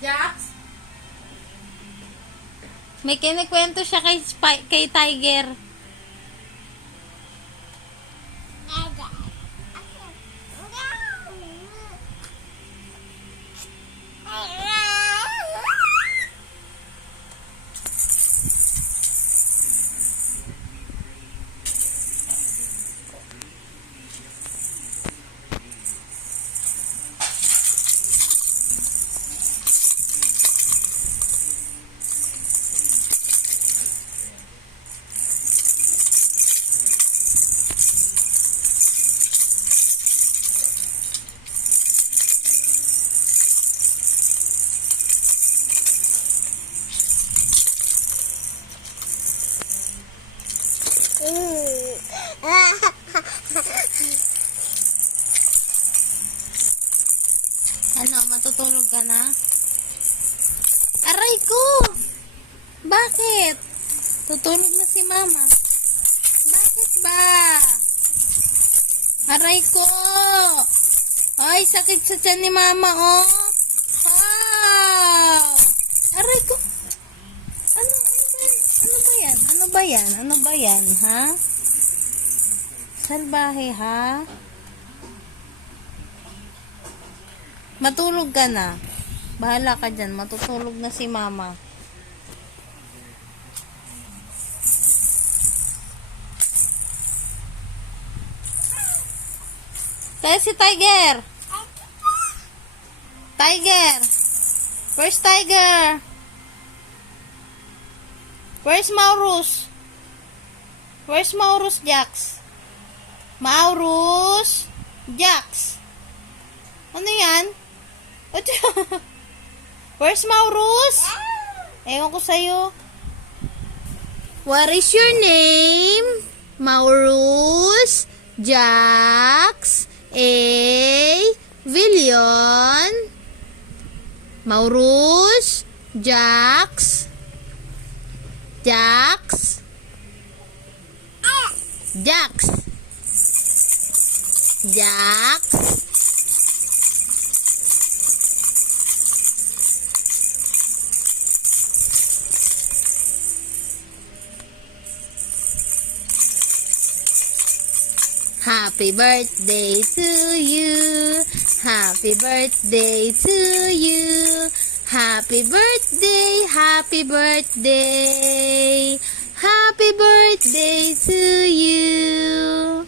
Jax? May kinikwento siya kay Tiger. Ano, matutulog ka na? Aray ko! Bakit? Tutulog na si mama. Bakit ba? Aray ko! Ay, sakit sa tiyan ni mama, oh! Wow! Aray ko! Ano ba yan? Ano ba yan? Ano ba yan, ha? Salbahe, ha? Matulog ka na. Bahala ka dyan. Matutulog na si mama. Kaya si Tiger. Tiger. Where's Tiger? Where's Maurus? Where's Maurus Jax? Maurus Jax. Ano yan? Where's Maurus? Ewan ko sa'yo. What is your name? Maurus Jax A. Villion. Maurus Jax Jax Jax Jax Happy birthday to you. Happy birthday to you. Happy birthday, happy birthday. Happy birthday to you.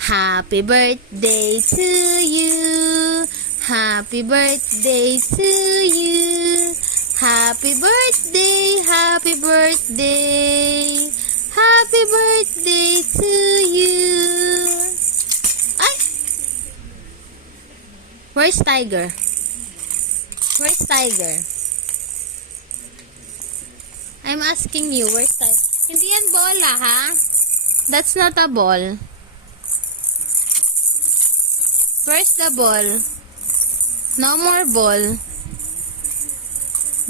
Happy birthday to you. Happy birthday to you. Happy birthday, happy birthday. Happy birthday to you. Ay! Where's Tiger? Where's Tiger? I'm asking you, where's Tiger? Hindi yan bola, ha? That's not a ball. Where's the ball? No more ball.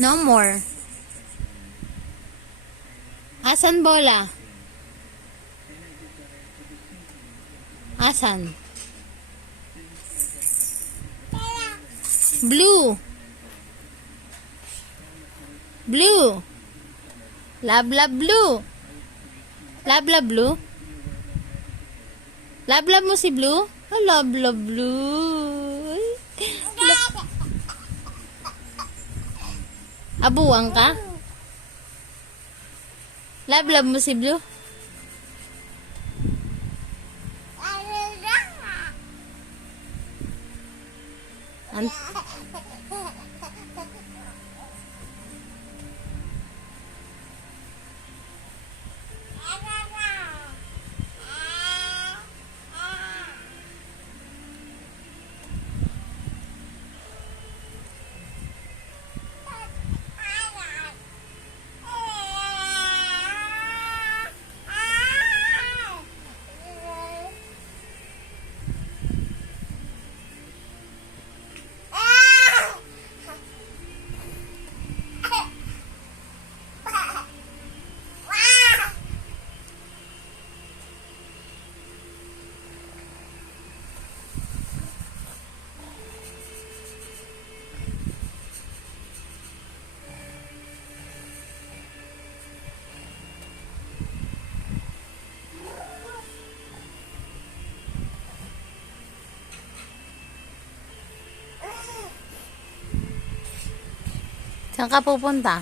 No more. Asan bola? Asan? Blue. Blue. Lab blue. Lab blue. Lab mo si Blue? Oh, lab blue. Abuang ka? Lab mo si Blue? Saan ka pupunta?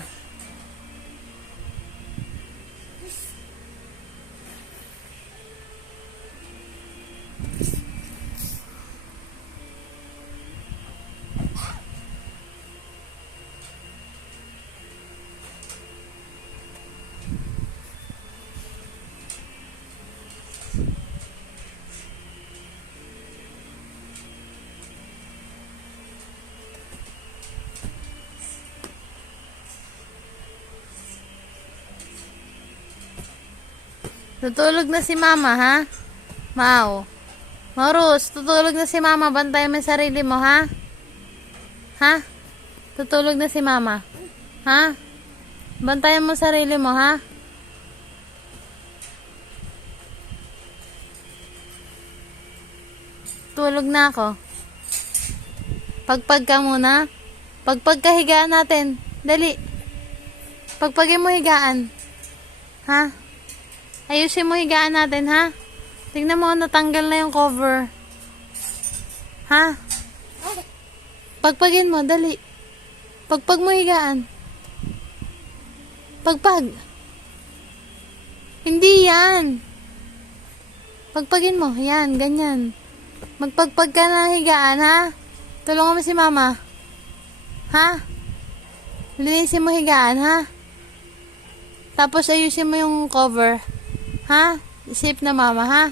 Tutulog na si mama, ha? Mau. Maurus, tutulog na si mama. Bantayan mo yung sarili mo, ha? Ha? Tutulog na si mama. Ha? Bantayan mo sarili mo, ha? Tulog na ako. Pagpag ka muna. Pagpag ka higaan natin. Dali. Pagpagin mo higaan. Ha? Ayusin mo higaan natin, ha? Tingnan mo, natanggal na yung cover. Ha? Pagpagin mo, dali. Pagpag mo higaan. Pagpag. Hindi yan. Pagpagin mo, yan, ganyan. Magpagpag ka na higaan, ha? Tulungan mo si mama. Ha? Linisin mo higaan, ha? Tapos ayusin mo yung cover. Ha? Safe na mama, ha?